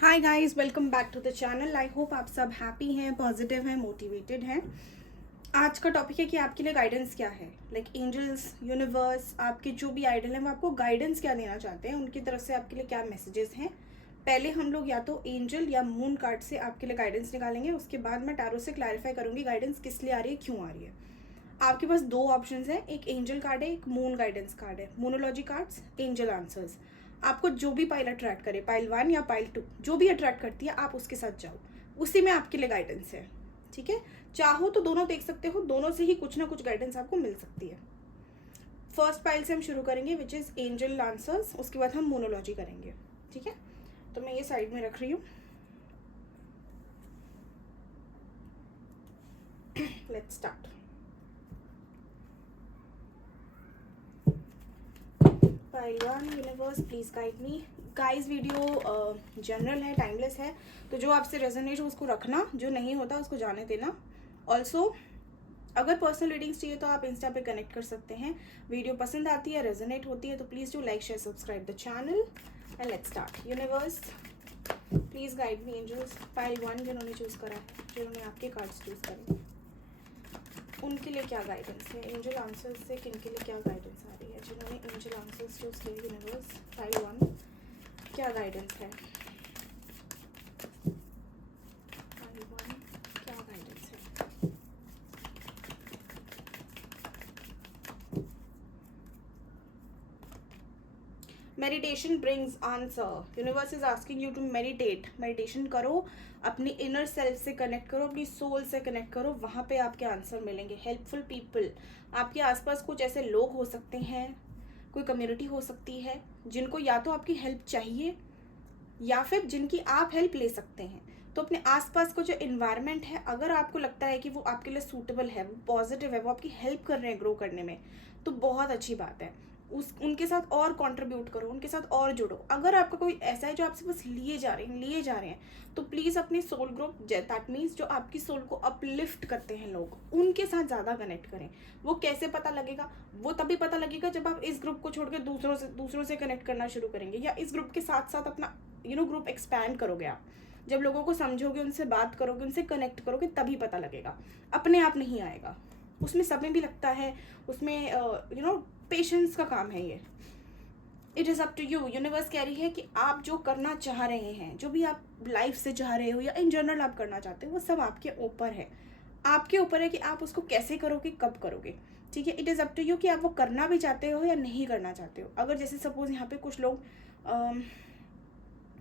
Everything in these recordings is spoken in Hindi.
Hi guys, welcome back to the channel. I hope आप सब हैप्पी हैं, पॉजिटिव हैं, मोटिवेटेड हैं। आज का टॉपिक है कि आपके लिए गाइडेंस क्या है। लाइक एंजल्स, यूनिवर्स, आपके जो भी आइडल हैं वो आपको गाइडेंस क्या देना चाहते हैं, उनकी तरफ से आपके लिए क्या मैसेजेस हैं। पहले हम लोग या तो एंजल या मून कार्ड से आपके लिए गाइडेंस निकालेंगे, उसके बाद मैं टैरो से क्लैरिफाई करूंगी गाइडेंस किस लिए आ रही है, क्यों आ रही है। आपके पास दो ऑप्शंस हैं, एक एंजल कार्ड है, एक मून गाइडेंस कार्ड है। मोनोलॉजी कार्ड्स, एंजल आंसर्स। आपको जो भी पाइल अट्रैक्ट करे, पाइल 1 या पाइल 2, जो भी अट्रैक्ट करती है आप उसके साथ जाओ, उसी में आपके लिए गाइडेंस है। ठीक है, चाहो तो दोनों देख सकते हो, दोनों से ही कुछ ना कुछ गाइडेंस आपको मिल सकती है। फर्स्ट पाइल से हम शुरू करेंगे विच इज़ एंजल आंसर्स, उसके बाद हम मोनोलॉजी करेंगे। ठीक है, तो मैं ये साइड में रख रही हूँ। Let's start. Pile 1, universe please guide me. Guys video general है, टाइमलेस है, तो जो आपसे रेजोनेट हो उसको रखना, जो नहीं होता उसको जाने देना। ऑल्सो अगर पर्सनल रीडिंग्स चाहिए तो आप इंस्टा पे कनेक्ट कर सकते हैं। वीडियो पसंद आती है, रेजोनेट होती है तो please do like, share, subscribe the channel and let's start. Universe please guide me. Angels, pile 1 जिन्होंने चूज़ करा है, जिन्होंने आपके कार्ड्स चूज़ करे, उनके लिए क्या गाइडेंस है। एंजल आंसर्स से किन के लिए क्या गाइडेंस आ रही है, जिन्होंने एंजल आंसर्स चूज़ किए। यूनिवर्स, पाइल 1 क्या गाइडेंस है, पाइल 1 क्या गाइडेंस है। Meditation brings answer. Universe is asking you to meditate. Meditation करो, अपनी इनर सेल्फ से कनेक्ट करो, अपनी सोल से कनेक्ट करो, वहाँ पे आपके आंसर मिलेंगे। हेल्पफुल पीपल, आपके आसपास कुछ ऐसे लोग हो सकते हैं, कोई कम्युनिटी हो सकती है जिनको या तो आपकी हेल्प चाहिए या फिर जिनकी आप हेल्प ले सकते हैं। तो अपने आसपास का जो इन्वायरमेंट है, अगर आपको लगता है कि वो आपके लिए सूटेबल है, वो पॉजिटिव है, वो आपकी हेल्प कर रहे हैं ग्रो करने में, तो बहुत अच्छी बात है। उनके साथ और कंट्रीब्यूट करो, उनके साथ और जुड़ो। अगर आपका कोई ऐसा है जो आपसे बस लिए जा रहे हैं, तो प्लीज़ अपने सोल ग्रुप, दैट मीन्स जो आपकी सोल को अपलिफ्ट करते हैं लोग, उनके साथ ज़्यादा कनेक्ट करें। वो कैसे पता लगेगा, वो तभी पता लगेगा जब आप इस ग्रुप को छोड़ के दूसरों से कनेक्ट करना शुरू करेंगे, या इस ग्रुप के साथ साथ अपना ग्रुप एक्सपैंड करोगे आप। जब लोगों को समझोगे, उनसे बात करोगे, उनसे कनेक्ट करोगे, तभी पता लगेगा, अपने आप नहीं आएगा। उसमें समय भी लगता है, उसमें पेशेंस का काम है ये। It is up to you. Universe कह रही है कि आप जो करना चाह रहे हैं, जो भी आप लाइफ से चाह रहे हो या इन जनरल आप करना चाहते हो, वो सब आपके ऊपर है। आपके ऊपर है कि आप उसको कैसे करोगे, कब करोगे। ठीक है, it is up to you कि आप वो करना भी चाहते हो या नहीं करना चाहते हो। अगर जैसे सपोज यहाँ पे कुछ लोग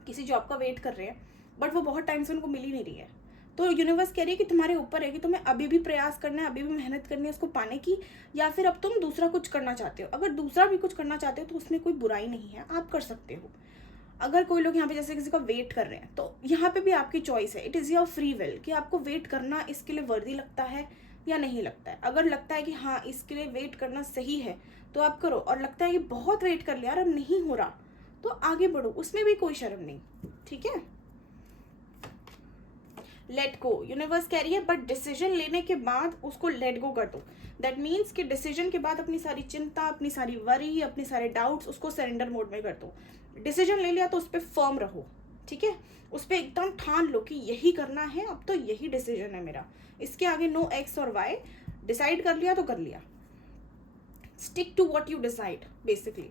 किसी जॉब का वेट कर रहे हैं, बट वो बहुत टाइम से उनको मिल ही नहीं रही है, तो यूनिवर्स कह रही है कि तुम्हारे ऊपर है कि तुम्हें अभी भी प्रयास करना है, अभी भी मेहनत करनी है उसको पाने की, या फिर अब तुम दूसरा कुछ करना चाहते हो। अगर दूसरा भी कुछ करना चाहते हो तो उसमें कोई बुराई नहीं है, आप कर सकते हो। अगर कोई लोग यहाँ पे जैसे किसी का वेट कर रहे हैं, तो यहाँ पे भी आपकी चॉइस है। It is your free will कि आपको वेट करना इसके लिए वर्दी लगता है या नहीं लगता है। अगर लगता है कि हाँ इसके लिए वेट करना सही है तो आप करो, और लगता है कि बहुत वेट कर लिया और अब नहीं हो रहा तो आगे बढ़ो, उसमें भी कोई शर्म नहीं। ठीक है, लेट गो। यूनिवर्स कह रही है बट डिसीजन लेने के बाद उसको लेट गो कर दो। दैट मीन्स कि डिसीजन के बाद अपनी सारी चिंता, अपनी सारी वरी, अपने सारे डाउट्स, उसको सरेंडर मोड में कर दो। डिसीजन ले लिया तो उस पर फर्म रहो। ठीक है, उस पर एकदम ठान लो कि यही करना है, अब तो यही डिसीजन है मेरा, इसके आगे नो एक्स और वाई। डिसाइड कर लिया तो कर लिया। Stick to what you decide basically,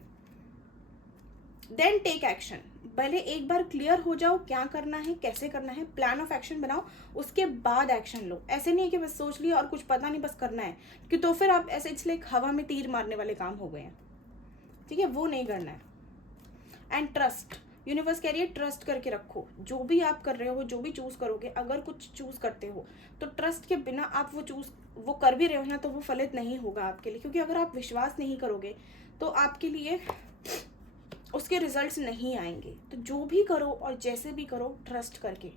then take action. पहले एक बार क्लियर हो जाओ क्या करना है, कैसे करना है, प्लान ऑफ एक्शन बनाओ, उसके बाद एक्शन लो। ऐसे नहीं है कि बस सोच लिया और कुछ पता नहीं, बस करना है, कि तो फिर आप ऐसे इसलिए हवा में तीर मारने वाले काम हो गए हैं। ठीक है, वो नहीं करना है। एंड ट्रस्ट, यूनिवर्स कह रही है ट्रस्ट करके रखो। जो भी आप कर रहे हो, जो भी चूज करोगे, अगर कुछ चूज करते हो तो ट्रस्ट के बिना आप वो कर भी रहे हो ना, तो वो फलित नहीं होगा आपके लिए। क्योंकि अगर आप विश्वास नहीं करोगे तो आपके लिए उसके रिजल्ट्स नहीं आएंगे। तो जो भी करो और जैसे भी करो, ट्रस्ट करके,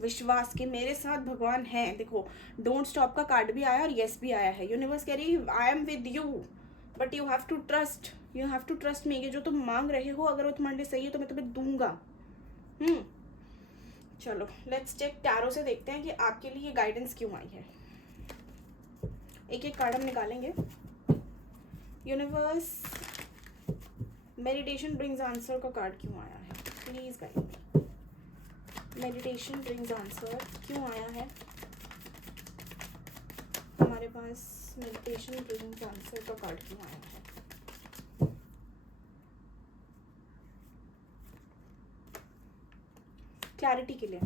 विश्वास के मेरे साथ भगवान हैं। देखो, डोंट स्टॉप का कार्ड भी आया और यस भी आया है। यूनिवर्स कह रही है I am with you, but you have to trust, you have to trust me. जो तुम मांग रहे हो, अगर वो तुम्हारे लिए सही है तो मैं तुम्हें दूंगा। चलो लेट्स चेक, टैरो से देखते हैं कि आपके लिए गाइडेंस क्यों आई है। एक एक कार्ड हम निकालेंगे। यूनिवर्स, मेडिटेशन ब्रिंग्स आंसर का कार्ड क्यों आया है, please guide me. Meditation brings answer क्यों आया है हमारे पास? मेडिटेशन ब्रिंग्स आंसर का कार्ड क्यों आया है? क्लैरिटी के लिए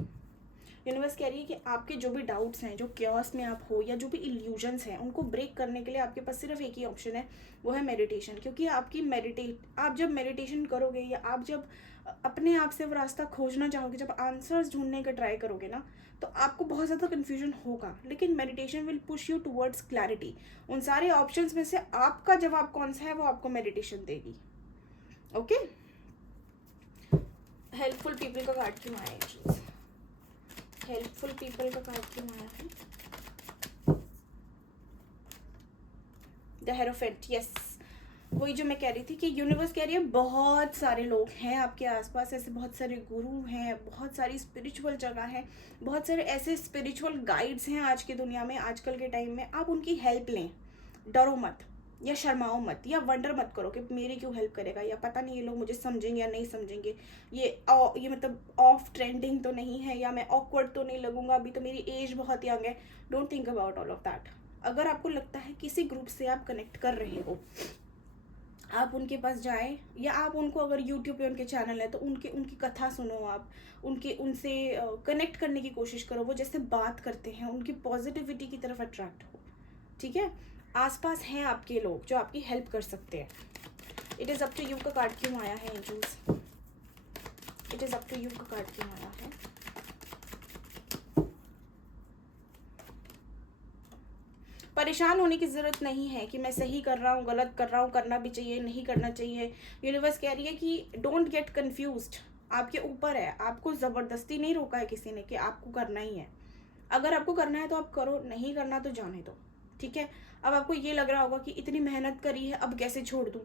यूनिवर्स कह रही है कि आपके जो भी डाउट्स हैं, जो क्योस में आप हो, या जो भी इल्यूजन्स हैं, उनको ब्रेक करने के लिए आपके पास सिर्फ एक ही ऑप्शन है, वो है मेडिटेशन। क्योंकि आप जब मेडिटेशन करोगे, या आप जब अपने आप से वो रास्ता खोजना चाहोगे, जब आंसर्स ढूंढने का ट्राई करोगे ना, तो आपको बहुत ज़्यादा कन्फ्यूजन होगा, लेकिन meditation will push you towards clarity. उन सारे ऑप्शंस में से आपका जवाब कौन सा है, वो आपको मेडिटेशन देगी। ओके, हेल्पफुल पीपल का कार्ड क्यों आया है? हेल्पफुल पीपल का कार्ड क्यों आया है? द हेरोफेंट, यस, वही जो मैं कह रही थी कि यूनिवर्स कह रही है बहुत सारे लोग हैं आपके आसपास, ऐसे बहुत सारे गुरु हैं, बहुत सारी स्पिरिचुअल जगह है, बहुत सारे ऐसे स्पिरिचुअल गाइड्स हैं आज की दुनिया में, आजकल के टाइम में। आप उनकी हेल्प लें, डरो मत, या शर्माओ मत, या वंडर मत करो कि मेरी क्यों हेल्प करेगा, या पता नहीं ये लोग मुझे समझेंगे या नहीं समझेंगे, ये मतलब ऑफ ट्रेंडिंग तो नहीं है, या मैं ऑकवर्ड तो नहीं लगूंगा, अभी तो मेरी एज बहुत यंग है। Don't think about all of that. अगर आपको लगता है किसी ग्रुप से आप कनेक्ट कर रहे हो, आप उनके पास जाएं, या आप उनको, अगर यूट्यूब पे उनके चैनल है तो उनकी कथा सुनो, आप उनसे कनेक्ट करने की कोशिश करो, वो जैसे बात करते हैं उनकी पॉजिटिविटी की तरफ अट्रैक्ट हो, ठीक है? आसपास हैं आपके लोग जो आपकी हेल्प कर सकते हैं। It is up to you का कार्ड क्यों आया है angels? It is up to you का कार्ड क्यों आया है? परेशान होने की ज़रूरत नहीं है कि मैं सही कर रहा हूँ, गलत कर रहा हूँ, करना भी चाहिए, नहीं करना चाहिए। यूनिवर्स कह रही है कि डोंट गेट कन्फ्यूज्ड, आपके ऊपर है, आपको ज़बरदस्ती नहीं रोका है किसी ने कि आपको करना ही है। अगर आपको करना है तो आप करो, नहीं करना तो जाने दो, ठीक है? अब आपको ये लग रहा होगा कि इतनी मेहनत करी है, अब कैसे छोड़ दूँ,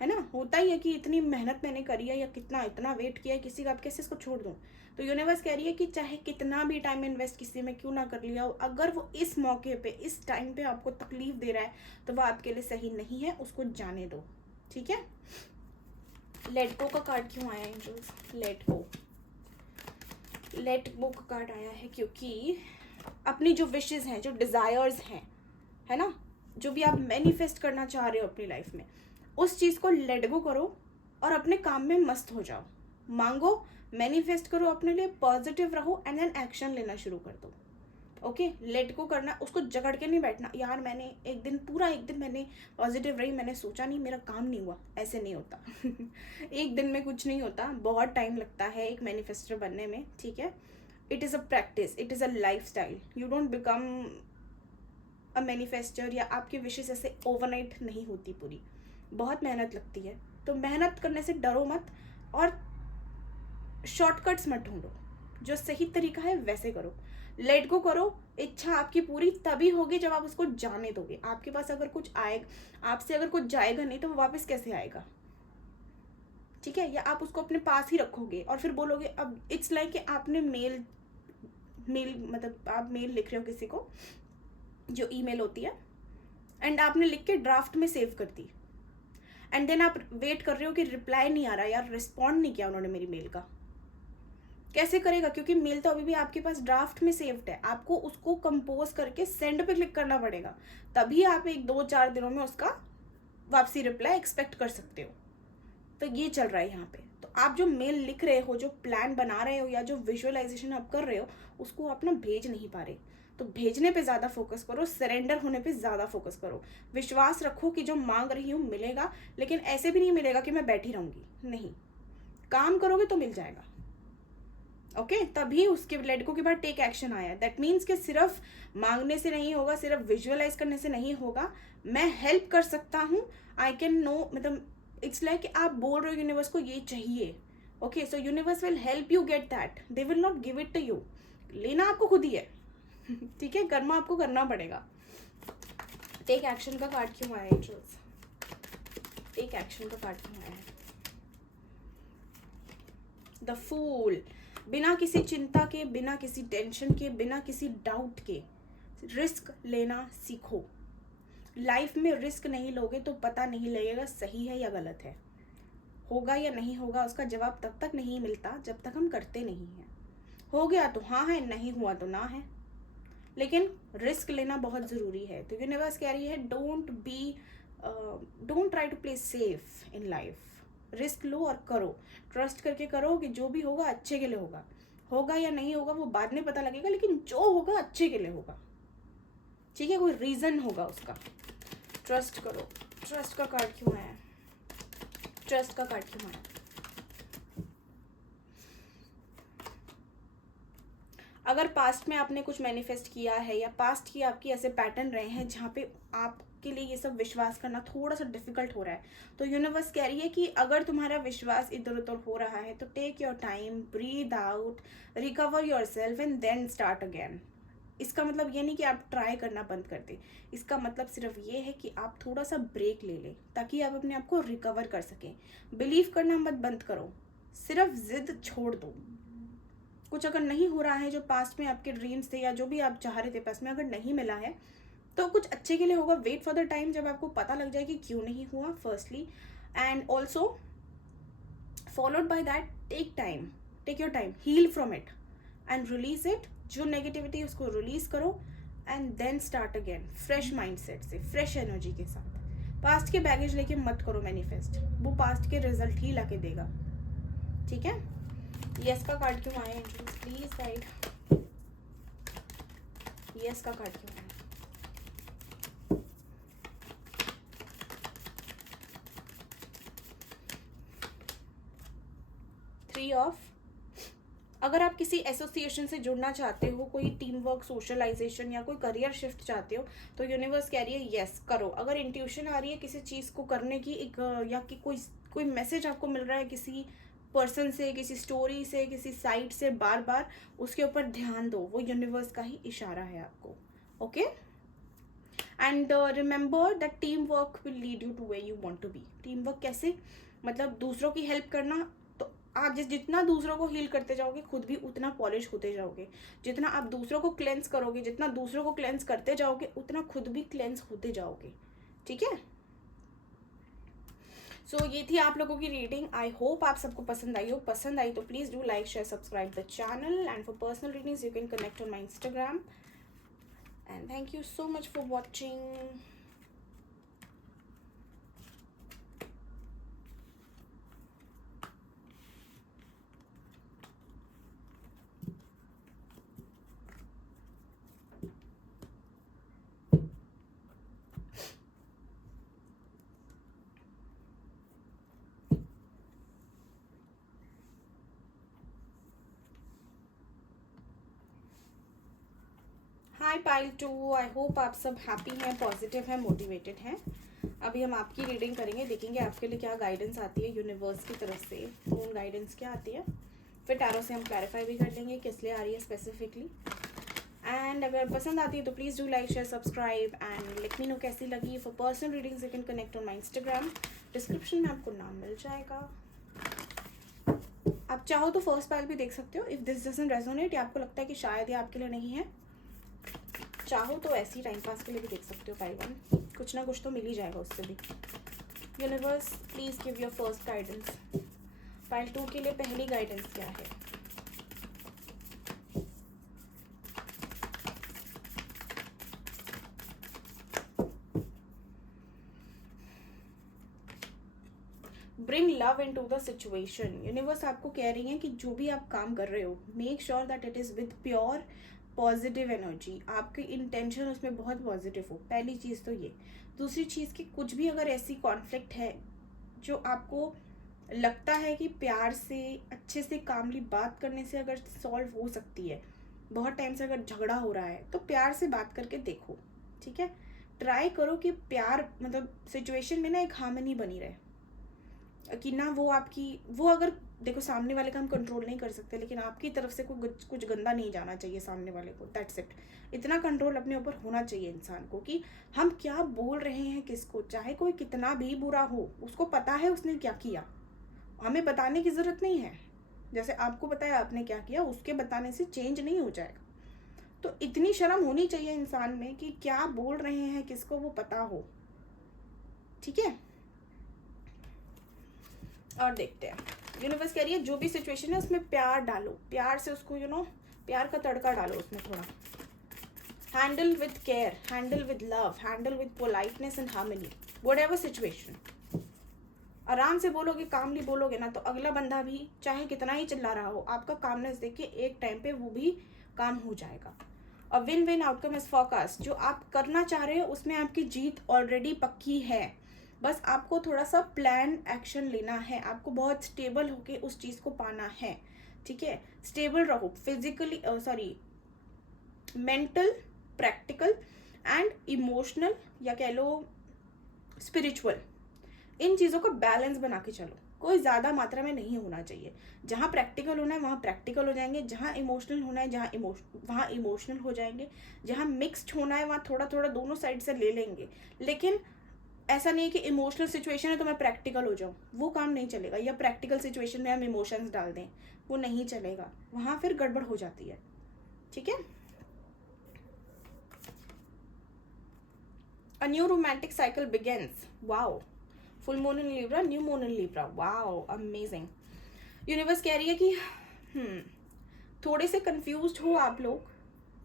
है ना? होता ही है कि इतनी मेहनत मैंने करी है, या इतना वेट किया है किसी का, अब कैसे इसको छोड़ दूँ? तो यूनिवर्स कह रही है कि चाहे कितना भी टाइम इन्वेस्ट किसी में क्यों ना कर लिया हो, अगर वो इस मौके पे, इस टाइम पे आपको तकलीफ दे रहा है, तो वो आपके लिए सही नहीं है, उसको जाने दो, ठीक है? लेट गो का कार्ड क्यों आया एंजल्स? लेट गो का कार्ड आया है क्योंकि अपनी जो विशेस हैं, जो डिज़ायर्स हैं, है ना, जो भी आप मैनिफेस्ट करना चाह रहे हो अपनी लाइफ में, उस चीज़ को लेट गो करो और अपने काम में मस्त हो जाओ। मांगो, मैनिफेस्ट करो अपने लिए, पॉजिटिव रहो, एंड देन एक्शन लेना शुरू कर दो। ओके, लेट गो करना, उसको जकड़ के नहीं बैठना, यार मैंने पूरा एक दिन मैंने पॉजिटिव रही, मैंने सोचा नहीं, मेरा काम नहीं हुआ, ऐसे नहीं होता। एक दिन में कुछ नहीं होता, बहुत टाइम लगता है एक मैनिफेस्टर बनने में, ठीक है? It is a practice, it is a life style. You don't become a manifester, या आपकी विशेस ऐसे ओवरनाइट नहीं होती पूरी, बहुत मेहनत लगती है। तो मेहनत करने से डरो मत, और शॉर्टकट्स मत ढूंढो, जो सही तरीका है वैसे करो, लेट गो करो। इच्छा आपकी पूरी तभी होगी जब आप उसको जाने दोगे। आपके पास अगर कुछ आएगा, आपसे अगर कुछ जाएगा नहीं, तो वो वापस कैसे आएगा, ठीक है? या आप उसको अपने पास ही रखोगे और फिर बोलोगे, अब इट्स लाइक कि आपने मेल मतलब आप मेल लिख रहे हो किसी को, जो ईमेल होती है, एंड आपने लिख के ड्राफ्ट में सेव कर दी, एंड देन आप वेट कर रहे हो कि रिप्लाई नहीं आ रहा, यार रिस्पॉन्ड नहीं किया उन्होंने मेरी मेल का। कैसे करेगा? क्योंकि मेल तो अभी भी आपके पास ड्राफ्ट में सेव्ड है, आपको उसको कंपोज करके सेंड पे क्लिक करना पड़ेगा, तभी आप 1-2-4 दिनों में उसका वापसी रिप्लाई एक्सपेक्ट कर सकते हो। तो ये चल रहा है यहाँ पे। तो आप जो मेल लिख रहे हो, जो प्लान बना रहे हो, या जो विजुअलाइजेशन आप कर रहे हो, उसको आप ना भेज नहीं पा रहे, तो भेजने पे ज़्यादा फोकस करो, सरेंडर होने पे ज़्यादा फोकस करो। विश्वास रखो कि जो मांग रही हूँ मिलेगा, लेकिन ऐसे भी नहीं मिलेगा कि मैं बैठी रहूँगी, नहीं, काम करोगे तो मिल जाएगा। ओके, तभी उसके लेट गो के बाद टेक एक्शन आया। दैट मीन्स कि सिर्फ मांगने से नहीं होगा, सिर्फ विजुअलाइज करने से नहीं होगा, मैं हेल्प कर सकता हूँ, आई कैन नो, मतलब इट्स लाइक आप बोल रहे हो यूनिवर्स को ये चाहिए, okay, so universe will help you get that, they will not give it to you, लेना आपको खुद ही है। ठीक है, कर्मा आपको करना पड़ेगा। टेक एक्शन का कार्ड क्यों आया एंजल्स? टेक एक्शन का कार्ड क्यों आया है? The fool. बिना किसी चिंता के, बिना किसी टेंशन के, बिना किसी डाउट के रिस्क लेना सीखो। लाइफ में रिस्क नहीं लोगे तो पता नहीं लगेगा सही है या गलत है, होगा या नहीं होगा, उसका जवाब तब तक नहीं मिलता जब तक हम करते नहीं हैं। हो गया तो हाँ है, नहीं हुआ तो ना है, लेकिन रिस्क लेना बहुत ज़रूरी है। तो यूनिवर्स कह रही है don't try to play safe in life, risk लो और करो, ट्रस्ट करके करो कि जो भी होगा अच्छे के लिए होगा। होगा या नहीं होगा वो बाद में पता लगेगा, लेकिन जो होगा अच्छे के लिए होगा, ठीक है, कोई रीज़न होगा उसका। ट्रस्ट करो। ट्रस्ट का कार्ड क्यों आया? ट्रस्ट का कार्ड क्यों आया? अगर पास्ट में आपने कुछ मैनिफेस्ट किया है या पास्ट की आपकी ऐसे पैटर्न रहे हैं जहाँ पे आपके लिए ये सब विश्वास करना थोड़ा सा डिफिकल्ट हो रहा है, तो यूनिवर्स कह रही है कि अगर तुम्हारा विश्वास इधर उधर हो रहा है तो take your time, breathe out, recover yourself and then start again. इसका मतलब ये नहीं कि आप ट्राई करना बंद कर दें, इसका मतलब सिर्फ ये है कि आप थोड़ा सा ब्रेक ले लें ताकि आप अपने आप को रिकवर कर सकें। बिलीव करना मत बंद करो, सिर्फ जिद छोड़ दो। कुछ अगर नहीं हो रहा है जो पास्ट में आपके ड्रीम्स थे या जो भी आप चाह रहे थे पास्ट में अगर नहीं मिला है तो कुछ अच्छे के लिए होगा। वेट फॉर द टाइम जब आपको पता लग जाए कि क्यों नहीं हुआ firstly, and also followed by that take time, take your time, heal from it and release it. जो नेगेटिविटी उसको रिलीज करो and then start again fresh mindset से, फ्रेश एनर्जी के साथ। पास्ट के बैगेज लेके मत करो मैनिफेस्ट, वो पास्ट के रिजल्ट ही लाके देगा, ठीक है। यस का कार्ड क्यों आया एंजल, प्लीज गाइड। यस का कार्ड क्यों आया? Three of. अगर आप किसी एसोसिएशन से जुड़ना चाहते हो, कोई टीम वर्क, सोशलाइजेशन या कोई करियर शिफ्ट चाहते हो, तो यूनिवर्स कह रही है यस करो। अगर इंट्यूशन आ रही है किसी चीज़ को करने की, एक या कि कोई मैसेज आपको मिल रहा है किसी पर्सन से, किसी स्टोरी से, किसी साइट से, बार बार उसके ऊपर ध्यान दो, वो यूनिवर्स का ही इशारा है आपको, okay. And remember that teamwork will lead you to where you want to be. Teamwork कैसे? मतलब दूसरों की हेल्प करना। तो आप जितना दूसरों को हील करते जाओगे खुद भी उतना पॉलिश होते जाओगे। जितना आप दूसरों को क्लेंस करोगे, जितना दूसरों को क्लेंस करते जाओगे उतना खुद भी क्लेंस होते जाओगे, ठीक है। सो ये थी आप लोगों की रीडिंग। आई होप आप सबको पसंद आई हो। पसंद आई तो please do like, share, subscribe the channel, and for personal readings you can connect on my Instagram, and thank you so much for watching. Hi pile 2, I hope आप सब हैप्पी हैं, पॉजिटिव हैं, मोटिवेटेड हैं। अभी हम आपकी रीडिंग करेंगे, देखेंगे आपके लिए क्या गाइडेंस आती है यूनिवर्स की तरफ से, मून गाइडेंस क्या आती है। फिर टैरो से हम क्लैरिफाई भी कर लेंगे किस लिए आ रही है स्पेसिफिकली। एंड अगर पसंद आती है तो please do like, share, subscribe, and let me know कैसी लगी। For personal readings you can connect on my Instagram, description में आपको नाम मिल जाएगा। आप चाहो तो फर्स्ट पाइल भी देख सकते हो इफ़ दिस डजंट रेजोनेट, या आपको लगता है कि शायद ये आपके लिए नहीं है, चाहो तो ऐसे ही टाइम पास के लिए भी देख सकते हो। पाइल 1 कुछ ना कुछ तो मिल ही जाएगा उससे भी। Universe please give your first guidance. Pile 2 के लिए पहली गाइडेंस क्या है? Bring love into the situation. Universe आपको कह रही है कि जो भी आप काम कर रहे हो, make sure that it is with pure positive energy, आपकी इंटेंशन उसमें बहुत पॉजिटिव हो। पहली चीज़ तो ये। दूसरी चीज़ कि कुछ भी अगर ऐसी कॉन्फ्लिक्ट है जो आपको लगता है कि प्यार से, अच्छे से, कामली बात करने से अगर सॉल्व हो सकती है, बहुत टाइम से अगर झगड़ा हो रहा है तो प्यार से बात करके देखो, ठीक है। ट्राई करो कि प्यार मतलब सिचुएशन में ना एक हार्मनी बनी रहे, कि ना वो अगर देखो सामने वाले का हम कंट्रोल नहीं कर सकते, लेकिन आपकी तरफ से कुछ गंदा नहीं जाना चाहिए सामने वाले को, दैट्स इट। इतना कंट्रोल अपने ऊपर होना चाहिए इंसान को कि हम क्या बोल रहे हैं किसको, चाहे कोई कितना भी बुरा हो, उसको पता है उसने क्या किया, हमें बताने की ज़रूरत नहीं है। जैसे आपको बताया आपने क्या किया, उसके बताने से चेंज नहीं हो जाएगा। तो इतनी शर्म होनी चाहिए इंसान में कि क्या बोल रहे हैं किसको वो पता हो, ठीक है। और देखते हैं यूनिवर्स कह रही है जो भी सिचुएशन है उसमें प्यार डालो, प्यार से उसको प्यार का तड़का डालो उसमें थोड़ा. Handle with care, handle with love, handle with politeness and harmony, whatever situation. आराम से बोलोगे, कामली बोलोगे ना, तो अगला बंदा भी चाहे कितना ही चिल्ला रहा हो, आपका कामनेस देख के एक टाइम पे वो भी काम हो जाएगा. A win win outcome is forecast. जो आप करना चाह रहे हो उसमें आपकी जीत ऑलरेडी पक्की है. बस आपको थोड़ा सा प्लान एक्शन लेना है. आपको बहुत स्टेबल होके उस चीज़ को पाना है. ठीक है, स्टेबल रहो physically, mental, practical and emotional, या कह लो स्पिरिचुअल. इन चीज़ों का बैलेंस बना के चलो. कोई ज़्यादा मात्रा में नहीं होना चाहिए. जहाँ प्रैक्टिकल होना है वहाँ प्रैक्टिकल हो जाएंगे, जहाँ इमोशनल होना है वहाँ इमोशनल हो जाएंगे, जहाँ मिक्स्ड होना है वहाँ थोड़ा थोड़ा दोनों साइड से ले लेंगे. लेकिन ऐसा नहीं है कि इमोशनल सिचुएशन है तो मैं प्रैक्टिकल हो जाऊँ, वो काम नहीं चलेगा. या प्रैक्टिकल सिचुएशन में हम इमोशंस डाल दें, वो नहीं चलेगा. वहाँ फिर गड़बड़ हो जाती है. ठीक है. A new romantic cycle begins. Wow. Full moon in Libra, new moon in Libra. Wow, amazing. Universe कह रही है कि थोड़े से कंफ्यूज्ड हो आप लोग,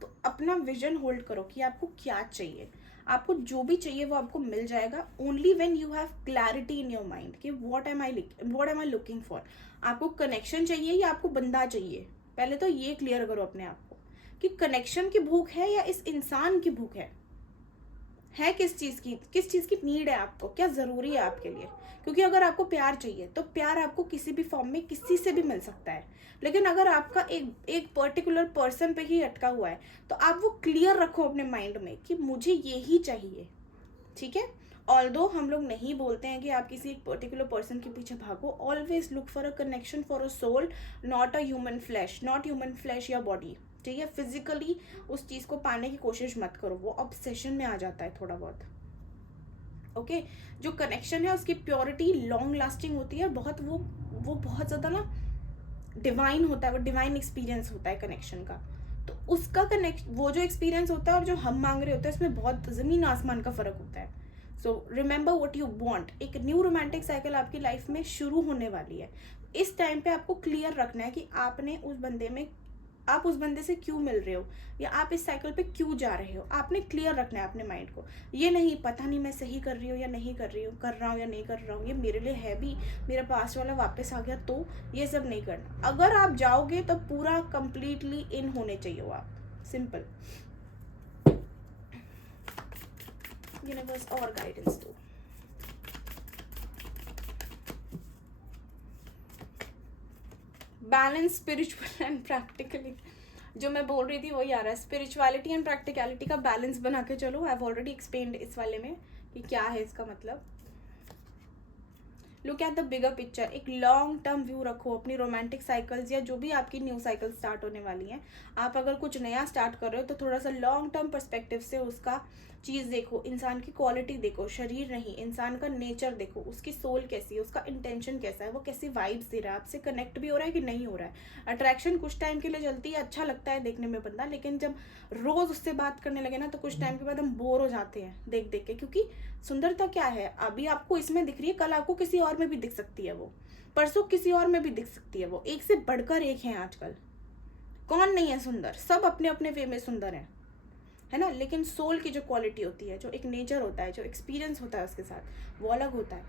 तो अपना विजन होल्ड करो कि आपको क्या चाहिए. आपको जो भी चाहिए वो आपको मिल जाएगा. Only when you have clarity in your mind कि what am I looking for. आपको कनेक्शन चाहिए या आपको बंदा चाहिए. पहले तो ये क्लियर करो अपने आप को कि कनेक्शन की भूख है या इस इंसान की भूख है किस चीज़ की नीड है आपको, क्या ज़रूरी है आपके लिए. क्योंकि अगर आपको प्यार चाहिए तो प्यार आपको किसी भी फॉर्म में किसी से भी मिल सकता है. लेकिन अगर आपका एक पर्टिकुलर पर्सन पे ही अटका हुआ है तो आप वो क्लियर रखो अपने माइंड में कि मुझे ये ही चाहिए. ठीक है. ऑल्दो हम लोग नहीं बोलते हैं कि आप किसी एक पर्टिकुलर पर्सन के पीछे भागो. Always look for a connection, for a soul, not a human flesh या बॉडी. ठीक है. फिजिकली उस चीज़ को पाने की कोशिश मत करो, वो ऑब्सेशन में आ जाता है थोड़ा बहुत. ओके. जो कनेक्शन है उसकी प्योरिटी लॉन्ग लास्टिंग होती है बहुत. वो बहुत ज़्यादा ना डिवाइन होता है, वो डिवाइन एक्सपीरियंस होता है कनेक्शन का. तो उसका वो जो एक्सपीरियंस होता है और जो हम मांग रहे होते हैं इसमें बहुत ज़मीन आसमान का फ़र्क होता है. So remember what you want. एक न्यू रोमांटिक साइकिल आपकी लाइफ में शुरू होने वाली है. इस टाइम पे आपको क्लियर रखना है कि आप उस बंदे से क्यों मिल रहे हो या आप इस साइकिल पे क्यों जा रहे हो. आपने क्लियर रखना है अपने माइंड को. ये नहीं पता नहीं मैं सही कर रही हूँ या नहीं कर रही हूँ, कर रहा हूँ या नहीं कर रहा हूँ, ये मेरे लिए है भी, मेरा पास्ट वाला वापस आ गया, तो ये सब नहीं करना. अगर आप जाओगे तो पूरा कंप्लीटली इन होने चाहिए हो आप. सिंपल. यूनिवर्स और गाइडेंस दो. Balance spiritual and practically. जो मैं बोल रही थी वही आ रहा है. स्पिरिचुअलिटी एंड प्रैक्टिकलिटी का बैलेंस बना के चलो. आई हैव ऑलरेडी एक्सप्लेन्ड इस वाले में कि क्या है इसका मतलब. Look at the bigger picture. एक लॉन्ग टर्म व्यू रखो अपनी रोमांटिक साइकिल्स या जो भी आपकी न्यू साइकिल स्टार्ट होने वाली हैं. आप अगर कुछ नया स्टार्ट कर रहे हो तो थोड़ा सा लॉन्ग टर्म पर्सपेक्टिव से उसका चीज़ देखो. इंसान की क्वालिटी देखो, शरीर नहीं, इंसान का नेचर देखो, उसकी सोल कैसी है, उसका इंटेंशन कैसा है, वो कैसी वाइब्स दे रहा है, आपसे कनेक्ट भी हो रहा है कि नहीं हो रहा है. अट्रैक्शन कुछ टाइम के लिए चलती है, अच्छा लगता है देखने में बंदा, लेकिन जब रोज़ उससे बात करने लगे ना तो कुछ टाइम के बाद हम बोर हो जाते हैं देख देख के. क्योंकि सुंदरता क्या है, अभी आपको इसमें दिख रही है, कल आपको किसी और में भी दिख सकती है, वो परसों किसी और में भी दिख सकती है. वो एक से बढ़कर एक है आजकल. कौन नहीं है सुंदर, सब अपने अपने वे में सुंदर है ना. लेकिन सोल की जो क्वालिटी होती है, जो एक नेचर होता है, जो एक्सपीरियंस होता है उसके साथ, वो अलग होता है,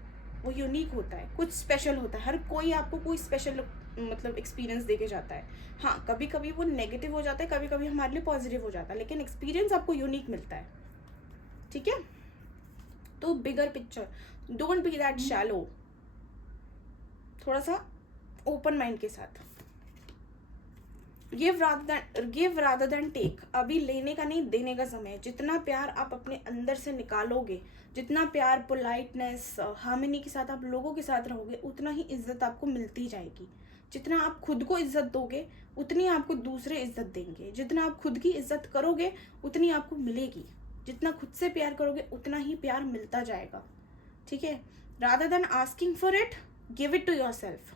वो यूनिक होता है, कुछ स्पेशल होता है. हर कोई आपको कोई स्पेशल मतलब एक्सपीरियंस दे के जाता है. हाँ, कभी कभी वो नेगेटिव हो जाता है, कभी कभी हमारे लिए पॉजिटिव हो जाता है, लेकिन एक्सपीरियंस आपको यूनिक मिलता है. ठीक है. तो bigger picture, don't be that shallow. थोड़ा सा ओपन माइंड के साथ. Give rather than take. अभी लेने का नहीं, देने का समय है. जितना प्यार आप अपने अंदर से निकालोगे, जितना प्यार, पोलाइटनेस, हार्मनी के साथ आप लोगों के साथ रहोगे, उतना ही इज्जत आपको मिलती जाएगी. जितना आप खुद को इज्जत दोगे उतनी आपको दूसरे इज्जत देंगे. जितना आप खुद की इज्जत करोगे उतनी आपको मिलेगी. जितना खुद से प्यार करोगे उतना ही प्यार मिलता जाएगा. ठीक है. Rather than asking for it, give it to yourself.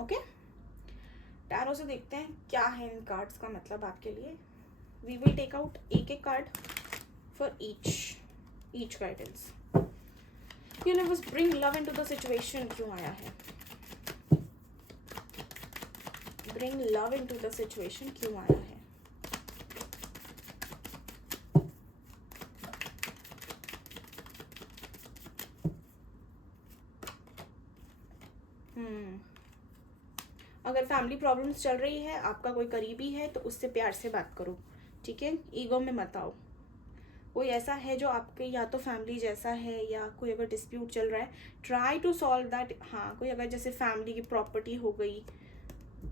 Okay. Tarot से देखते हैं क्या है इन कार्ड्स का मतलब आपके लिए. वी विल टेक आउट एक card for each guidance. Universe bring love into the situation. क्यों आया है? Bring love into the situation क्यों आया है? अगर फैमिली प्रॉब्लम्स चल रही है, आपका कोई करीबी है, तो उससे प्यार से बात करो, ठीक है? ईगो में मत आओ। कोई ऐसा है जो आपके या तो फैमिली जैसा है, या कोई अगर डिस्प्यूट चल रहा है, ट्राई टू सॉल्व दैट। हाँ, कोई अगर जैसे फैमिली की प्रॉपर्टी हो गई,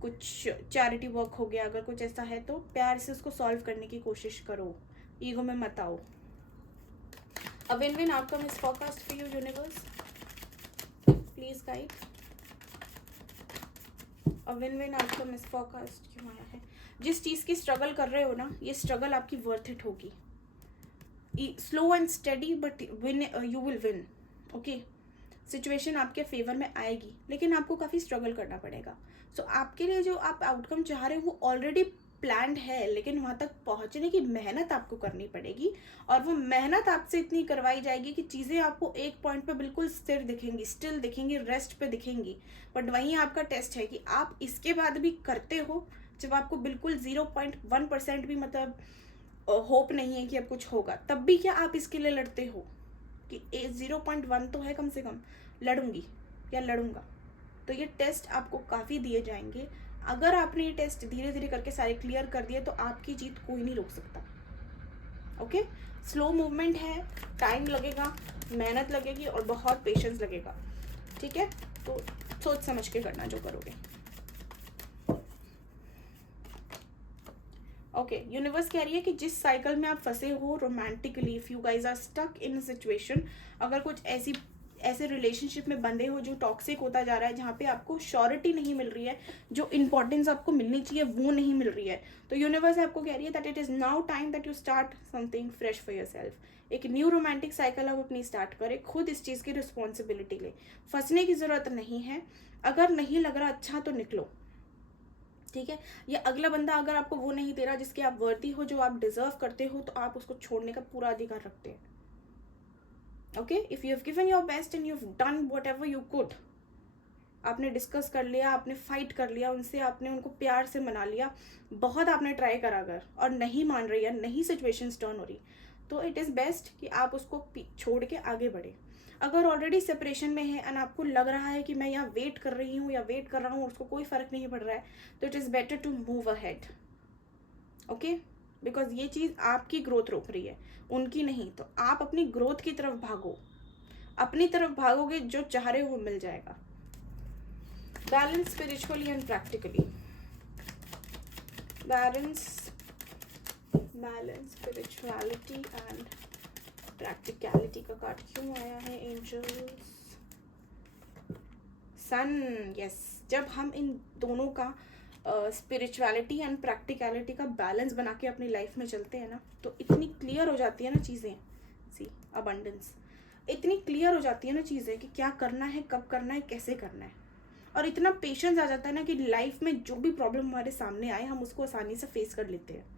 कुछ चैरिटी वर्क हो गया, अगर कुछ ऐसा है तो प्यार से उसको सॉल्व करने की कोशिश करो, ईगो में मत आओ। A win win outcome is forecast for you universe, please guide. A win win outcome is forecast क्यों आया है? जिस चीज़ की स्ट्रगल कर रहे हो ना, ये स्ट्रगल आपकी वर्थ इट होगी। Slow and study but win, you will win. Okay, situation आपके फेवर में आएगी, लेकिन आपको काफ़ी स्ट्रगल करना पड़ेगा। सो आपके लिए जो आप आउटकम चाह रहे हो वो ऑलरेडी प्लान्ड है, लेकिन वहाँ तक पहुँचने की मेहनत आपको करनी पड़ेगी। और वो मेहनत आपसे इतनी करवाई जाएगी कि चीज़ें आपको एक पॉइंट पे बिल्कुल स्थिर दिखेंगी, स्टिल दिखेंगी, रेस्ट पे दिखेंगी। बट वहीं आपका टेस्ट है कि आप इसके बाद भी करते हो, जब आपको बिल्कुल 0.1% भी मतलब होप नहीं है कि अब कुछ होगा, तब भी क्या आप इसके लिए लड़ते हो कि 0.1 तो है कम से कम, लड़ूंगी या लड़ूंगा। तो ये टेस्ट आपको काफ़ी दिए जाएंगे। अगर आपने ये टेस्ट धीरे धीरे करके सारे क्लियर कर दिए, तो आपकी जीत कोई नहीं रोक सकता। ओके, स्लो मूवमेंट है, टाइम लगेगा, मेहनत लगेगी और बहुत पेशेंस लगेगा, ठीक है? तो सोच समझ के करना जो करोगे। ओके, यूनिवर्स कह रही है कि जिस साइकिल में आप फंसे हो romantically, if you guys are stuck in situation, अगर कुछ ऐसे रिलेशनशिप में बंधे हो जो टॉक्सिक होता जा रहा है, जहाँ पे आपको श्योरिटी नहीं मिल रही है, जो इंपॉर्टेंस आपको मिलनी चाहिए वो नहीं मिल रही है, तो यूनिवर्स आपको कह रही है that it is now time that you start something fresh for your self. एक न्यू रोमांटिक साइकिल आप अपनी स्टार्ट करें, खुद इस चीज़ की रिस्पॉन्सिबिलिटी ले। फंसने की ज़रूरत नहीं है, अगर नहीं लग रहा अच्छा तो निकलो, ठीक है? ये अगला बंदा अगर आपको वो नहीं दे रहा जिसके आप वर्दी हो, जो आप डिजर्व करते हो, तो आप उसको छोड़ने का पूरा अधिकार रखते हैं। Okay, if you have given your best and you have done what ever you could, आपने डिस्कस कर लिया, आपने फाइट कर लिया उनसे, आपने उनको प्यार से मना लिया, बहुत आपने ट्राई करा, अगर और नहीं मान रही है, नहीं सिचुएशंस टर्न हो रही, तो इट इज़ बेस्ट कि आप उसको छोड़ के आगे बढ़े। अगर ऑलरेडी सेपरेशन में है एंड आपको लग रहा है कि मैं यहाँ वेट कर रही हूँ या वेट कर रहा हूँ, उसको कोई फ़र्क नहीं पड़ रहा है, तो it is better to move ahead. Okay, because ये चीज़ आपकी ग्रोथ रोक रही है, उनकी नहीं। तो आप अपनी ग्रोथ की तरफ भागो, अपनी तरफ भागोगे, जो चाह रहे हो वो मिल जाएगा। Balance spiritually and practically, balance spirituality and practicality का कार्ड क्यों आया है एंजल्स? सन, यस। जब हम इन दोनों का स्पिरिचुअलिटी एंड प्रैक्टिकलिटी का बैलेंस बना के अपनी लाइफ में चलते हैं ना, तो इतनी क्लियर हो जाती है ना चीज़ें। सी अबंडेंस, इतनी क्लियर हो जाती है ना चीज़ें कि क्या करना है, कब करना है, कैसे करना है, और इतना पेशेंस आ जाता है ना कि लाइफ में जो भी प्रॉब्लम हमारे सामने आए, हम उसको आसानी से फेस कर लेते हैं।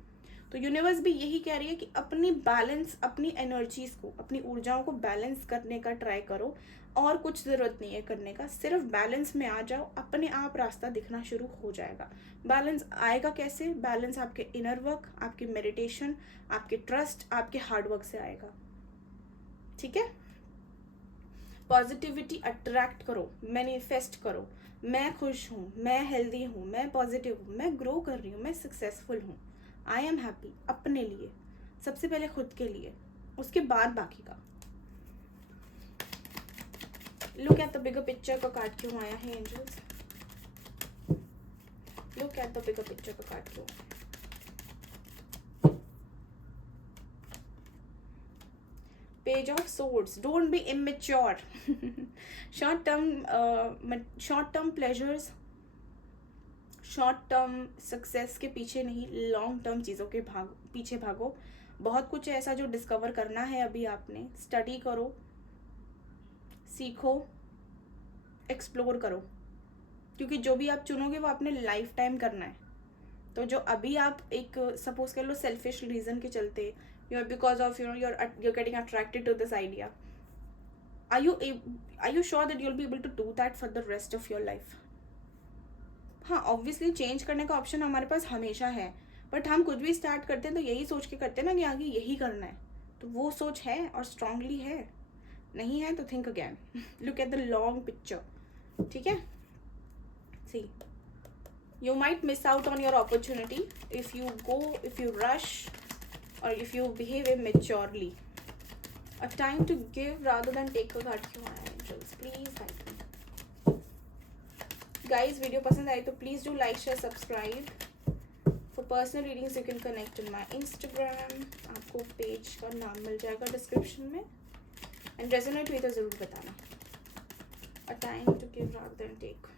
तो यूनिवर्स भी यही कह रही है कि अपनी बैलेंस, अपनी एनर्जीज को, अपनी ऊर्जाओं को बैलेंस करने का ट्राई करो, और कुछ ज़रूरत नहीं है करने का, सिर्फ बैलेंस में आ जाओ, अपने आप रास्ता दिखना शुरू हो जाएगा। बैलेंस आएगा कैसे? बैलेंस आपके इनर वर्क, आपकी मेडिटेशन, आपके ट्रस्ट, आपके हार्ड वर्क से आएगा, ठीक है? पॉजिटिविटी अट्रैक्ट करो, मैनिफेस्ट करो, मैं खुश हूँ, मैं हेल्दी हूँ, मैं पॉजिटिव हूँ, मैं ग्रो कर रही हूँ, मैं सक्सेसफुल हूँ, आई एम हैप्पी। अपने लिए, सबसे पहले खुद के लिए, उसके बाद बाकी का। Look at the bigger picture का कार्ड क्यों आया है angels? Look at the bigger picture का कार्ड क्यों आया है? Page of Swords, don't be immature. short term pleasures, short term success के पीछे नहीं, लॉन्ग टर्म चीज़ों के पीछे भागो। बहुत कुछ है ऐसा जो डिस्कवर करना है अभी आपने। स्टडी करो, सीखो, एक्सप्लोर करो, क्योंकि जो भी आप चुनोगे वो आपने लाइफ टाइम करना है। तो जो अभी आप एक सपोज कर लो सेल्फिश रीजन के चलते, because of you're getting attracted to this idea, are you sure that you'll be able to do that for the rest of your life? हाँ ऑब्वियसली चेंज करने का ऑप्शन हमारे पास हमेशा है, बट हम कुछ भी स्टार्ट करते हैं तो यही सोच के करते हैं ना कि आगे यही करना है, तो वो सोच है और स्ट्रांगली है, नहीं है तो think again, look at the long picture, ठीक है। सी you might miss out on your opportunity if you rush or if you behave immaturely. A time to give rather than take a card क्यों आया angels, please help me guys। Video पसंद आई तो please do like share subscribe. For personal readings you can connect in my Instagram, आपको पेज का नाम मिल जाएगा डिस्क्रिप्शन में, एंड रेजोनेट हुई तो ज़रूर बताना। A time to give rather than take.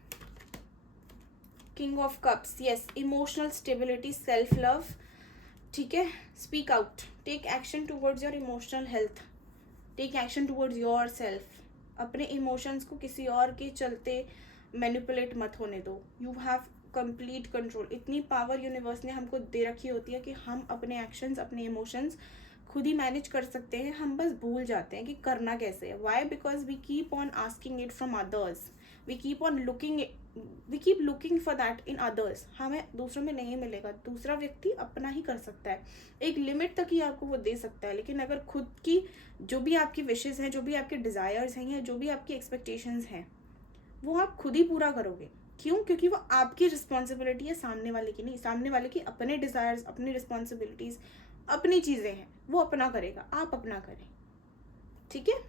King of cups, yes, emotional stability, self love, ठीक है। Speak out, take action towards your emotional health, take action towards your yourself emotions को किसी और के चलते मैनिपुलेट मत होने दो। You have complete control. इतनी पावर यूनिवर्स ने हमको दे रखी होती है कि हम अपने एक्शंस, अपने इमोशंस खुद ही मैनेज कर सकते हैं, हम बस भूल जाते हैं कि करना कैसे है। Why? Because we keep on asking it from others, we keep looking for that in others. हमें दूसरों में नहीं मिलेगा, दूसरा व्यक्ति अपना ही कर सकता है, एक लिमिट तक ही आपको वो दे सकता है, लेकिन अगर खुद की जो भी आपकी विशेज़ हैं, जो भी आपके डिज़ायर्स हैं, या जो भी आपकी एक्सपेक्टेशंस हैं, वो आप खुद ही पूरा करोगे। क्यों? क्योंकि वो आपकी रिस्पॉन्सिबिलिटी है, सामने वाले की नहीं। सामने वाले की अपने डिज़ायर्स, अपनी रिस्पॉन्सिबिलिटीज़, अपनी चीज़ें हैं, वो अपना करेगा, आप अपना करें, ठीक है।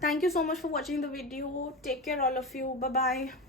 Thank you so much for watching the video. Take care all of you. Bye bye.